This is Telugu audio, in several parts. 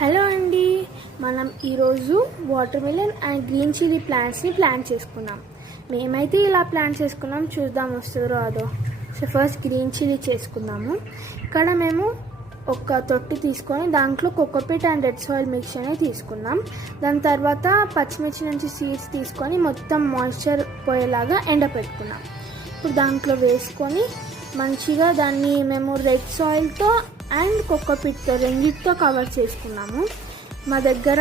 హలో అండి, మనం ఈరోజు watermelon and green chilli ప్లాంట్స్ని ప్లాంట్ చేసుకున్నాం. మేమైతే ఇలా ప్లాంట్ చేసుకున్నాం, చూద్దాం వస్తుందో రాదో. సో ఫస్ట్ గ్రీన్ చిల్లీ చేసుకుందాము. ఇక్కడ మేము ఒక తొట్టి తీసుకొని దాంట్లో cocopeat and red soil mix అనేది తీసుకున్నాం. దాని తర్వాత పచ్చిమిర్చి నుంచి సీడ్స్ తీసుకొని మొత్తం మాయిశ్చర్ పోయేలాగా ఎండపెట్టుకున్నాం. ఇప్పుడు దాంట్లో వేసుకొని మంచిగా దాన్ని మేము రెడ్ సాయిల్తో అండ్ కోకోపీట్తో రెండింటితో కవర్ చేసుకున్నాము. మా దగ్గర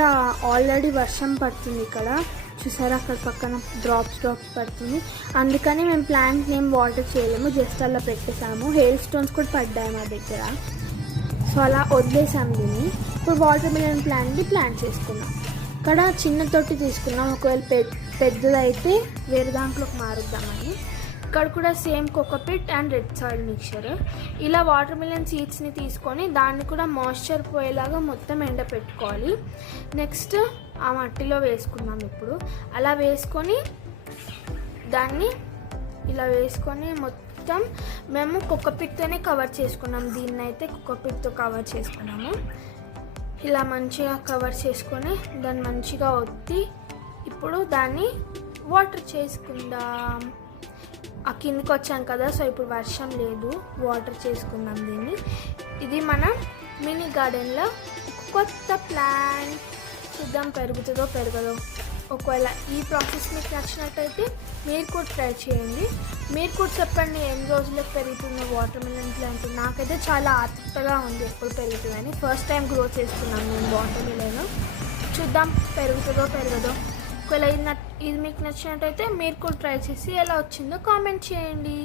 ఆల్రెడీ వర్షం పడుతుంది, ఇక్కడ చూసారా అక్కడ పక్కన డ్రాప్స్ పడుతుంది. అందుకని మేము ప్లాంట్ ఏం వాటర్ చేయలేము, జస్ట్ అలా పెట్టేసాము. హెయిల్ స్టోన్స్ కూడా పడ్డాయి మా దగ్గర, సో అలా వదిలేసాము దీన్ని. ఇప్పుడు వాటర్ మిలన్ ప్లాంట్ని ప్లాంట్ చేసుకున్నాం. ఇక్కడ చిన్న తొట్టి తీసుకున్నాం, ఒకవేళ పెద్దదైతే వేరే దాంట్లోకి మారుద్దామని. ఇక్కడ కూడా same cocopeat and red soil mixture. ఇలా వాటర్ మిలన్ సీడ్స్ని తీసుకొని దాన్ని కూడా మాయిశ్చర్ పోయేలాగా మొత్తం ఎండపెట్టుకోవాలి. నెక్స్ట్ ఆ మట్టిలో వేసుకున్నాం. ఇప్పుడు అలా వేసుకొని దాన్ని ఇలా వేసుకొని మొత్తం మేము కోకోపీట్తోనే కవర్ చేసుకున్నాం. దీన్ని అయితే కోకోపీట్తో కవర్ చేసుకున్నాము. ఇలా మంచిగా కవర్ చేసుకొని దాన్ని మంచిగా ఒత్తి ఇప్పుడు దాన్ని వాటర్ చేసుకుందాం. ఆ కిందకి వచ్చాం కదా, సో ఇప్పుడు వర్షం లేదు, వాటర్ చేసుకుందాం దీన్ని. ఇది మన మినీ గార్డెన్లో కొత్త ప్లాంట్. చూద్దాం పెరుగుతుందో పెరగదో. ఒకవేళ ఈ ప్రాసెస్ మీకు నచ్చినట్టయితే మీరు కూడా ట్రై చేయండి. మీరు కూడా చెప్పండి ఎన్ని రోజులకు పెరుగుతుందో వాటర్ మిలన్ ప్లాంట్. నాకైతే చాలా ఆతృతగా ఉంది ఎప్పుడు పెరుగుతుందని. ఫస్ట్ టైం గ్రో చేస్తున్నాను నేను వాటర్ మిలన్. చూద్దాం పెరుగుతుందో పెరగదో. ఒకవేళ ఇది మీకు నచ్చినట్టయితే మీరు కూడా ట్రై చేసి ఎలా వచ్చిందో కామెంట్ చేయండి.